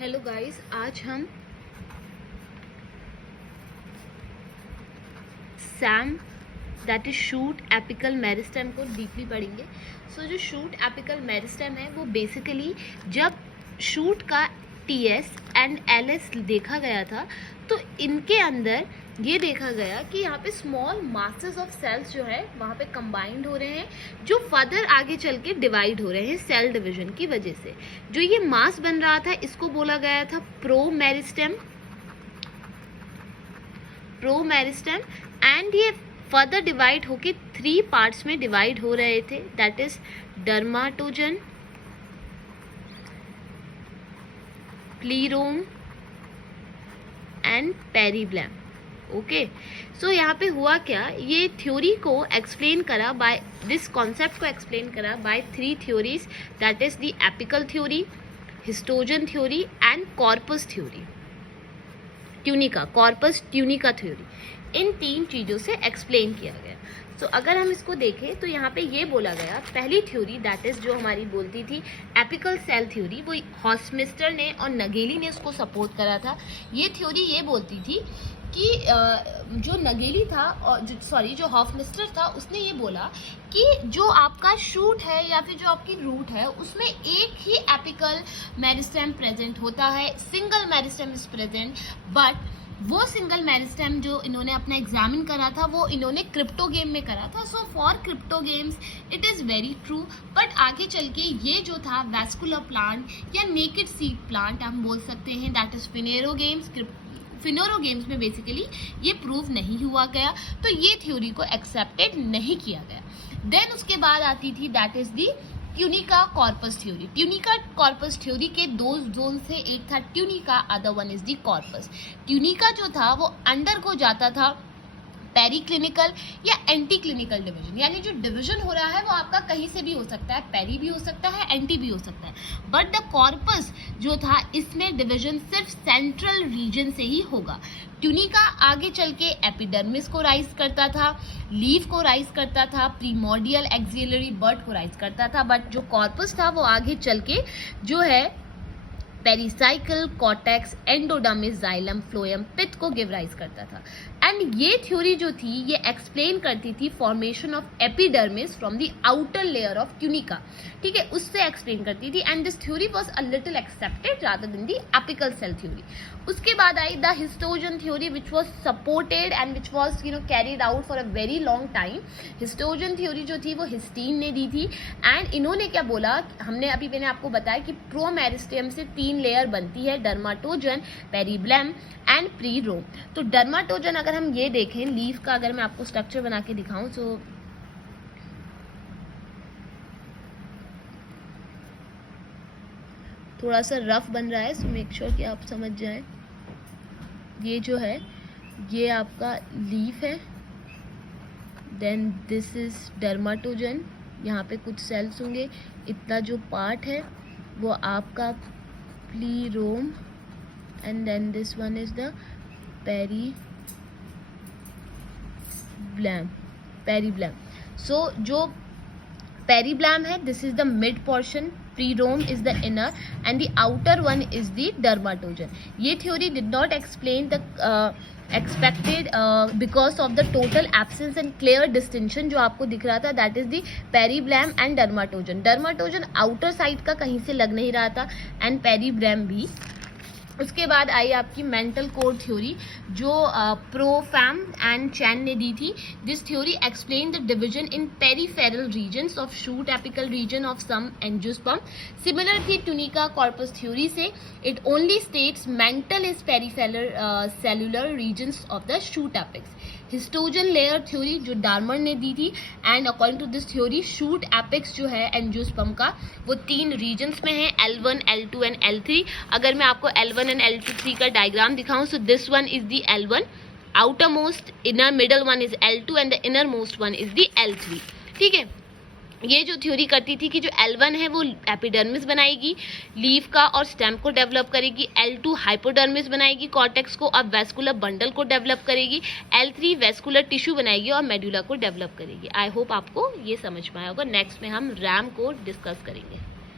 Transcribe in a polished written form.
Hello guys, आज हम Sam that is shoot apical meristem को डीपली पढ़ेंगे। जो शूट एपिकल मेरिस्टेम है वो बेसिकली जब शूट का टीएस एंड एलएस देखा गया था तो इनके अंदर ये देखा गया कि यहाँ पे स्मॉल मासेस ऑफ सेल्स जो है वहाँ पे कंबाइंड हो रहे हैं, जो फर्दर आगे चल के डिवाइड हो रहे हैं सेल डिवीजन की वजह से। जो ये मास बन रहा था इसको बोला गया था प्रोमेरिस्टेम एंड ये फर्दर डिवाइड होके 3 पार्ट्स में डिवाइड हो रहे थे, that is dermatogen, plerome and periblem. Okay, so यहाँ पे हुआ क्या, ये थ्योरी को एक्सप्लेन करा बाय दिस कॉन्सेप्ट को एक्सप्लेन करा by 3 theories, that is the apical theory, histogen theory and corpus theory, corpus tunica theory. इन 3 चीज़ों से एक्सप्लेन किया गया। तो अगर हम इसको देखें तो यहाँ पे ये बोला गया, पहली थ्योरी दैट इज जो हमारी बोलती थी एपिकल सेल थ्योरी, वो हॉफमिस्टर ने और नगेली ने उसको सपोर्ट करा था। ये थ्योरी ये बोलती थी कि जो नगेली था और जो हॉफमिस्टर था उसने ये बोला कि जो आपका शूट है या फिर जो आपकी रूट है उसमें एक ही एपिकल मेरिस्टेम प्रेजेंट होता है, single meristem is present, but वो सिंगल मेरिस्टेम जो इन्होंने अपना एग्जामिन करा था वो इन्होंने क्रिप्टोगेम में करा था। So for cryptogams it is very true, but आगे चल के ये जो था वैस्कुलर प्लांट या नेकेड सीड प्लांट हम बोल सकते हैं, दैट इज फिनोरोगेम्स में बेसिकली ये प्रूव नहीं हुआ गया, तो ये थ्योरी को एक्सेप्टेड नहीं किया गया। देन उसके बाद आती थी that is the tunica corpus theory. Tunica corpus theory के 2 जोन से, एक था tunica, other one is the corpus. Tunica जो था वो अंडर को जाता था पेरी क्लिनिकल या एंटी क्लिनिकल डिवीजन, यानी जो डिवीजन हो रहा है वो आपका कहीं से भी हो सकता है, पेरी भी हो सकता है, एंटी भी हो सकता है, बट द कॉर्पस जो था इसमें डिवीजन सिर्फ सेंट्रल रीजन से ही होगा। ट्यूनिका आगे चल के एपिडर्मिस को राइज करता था, लीफ को राइज करता था, प्रीमोर्डियल एक्सिलरी बर्ड को राइज करता था, बट जो कॉर्पस था वो आगे चल के जो है pericycle, cortex, endodermis, xylem, phloem, pith को गिव राइज करता था। एंड ये थ्योरी जो थी ये एक्सप्लेन करती थी formation of epidermis from the outer layer of tunica, ठीक है, उससे एक्सप्लेन करती थी। And this theory was a little accepted rather than the apical cell theory. उसके बाद आई the histogen theory which was supported and which was carried out for a very long time. Histogen theory जो थी वो हिस्टीन ने दी थी, and इन्होंने क्या बोला, मैंने आपको बताया कि प्रोमेरिस्टेम से 3 लेयर बनती है, डर्माटोजन, पेरीब्लैम एंड प्रीरोम। तो डर्माटोजन अगर हम ये देखें लीफ का, अगर मैं आपको स्ट्रक्चर बना के दिखाऊं तो थोड़ा सा रफ बन रहा है, सो मेक श्योर कि आप समझ जाएं। ये जो है ये आपका लीफ है, देन दिस इज डर्माटोजन, यहाँ पे कुछ सेल्स होंगे, इतना जो पार्ट है वो आपका plerome, and then this one is the periblem. So जो पेरीब्लैम है this is the mid portion, plerome is the inner and the outer one is the dermatogen. ये theory did not explain the expected because of the total absence and clear distinction जो आपको दिख रहा था, that is the periblem and dermatogen. Dermatogen outer side का कहीं से लग नहीं रहा था एंड पेरीब्लैम भी। उसके बाद आई आपकी मेंटल कोड थ्योरी जो प्रोफैम एंड चैन ने दी थी। This theory explain the division in peripheral regions of shoot apical region of some angiosperm. Similar थी ट्यूनिका कॉर्पस थ्योरी से, it only states mantle is peripheral cellular regions of the shoot apex. Histogen layer theory जो डार्मर ने दी थी, and according to this theory shoot apex जो है angiosperm का वो 3 रीजन्स में है, L1, L2 एंड L3। अगर मैं आपको L1 एंड L3 का डायग्राम दिखाऊं, so this one is the L1, outer most inner middle one is L2 and the inner most one is the L3, ठीक है। ये जो थ्योरी करती थी कि जो L1 है वो एपिडर्मिस बनाएगी, लीफ का और स्टेम को डेवलप करेगी, L2 हाइपोडर्मिस बनाएगी, कॉर्टेक्स को और वेस्कुलर बंडल को डेवलप करेगी, L3 वेस्कुलर टिश्यू बनाएगी और मेडुला को डेवलप करेगी। आई होप आपको ये समझ में आया होगा। नेक्स्ट में हम रैम को डिस्कस करेंगे।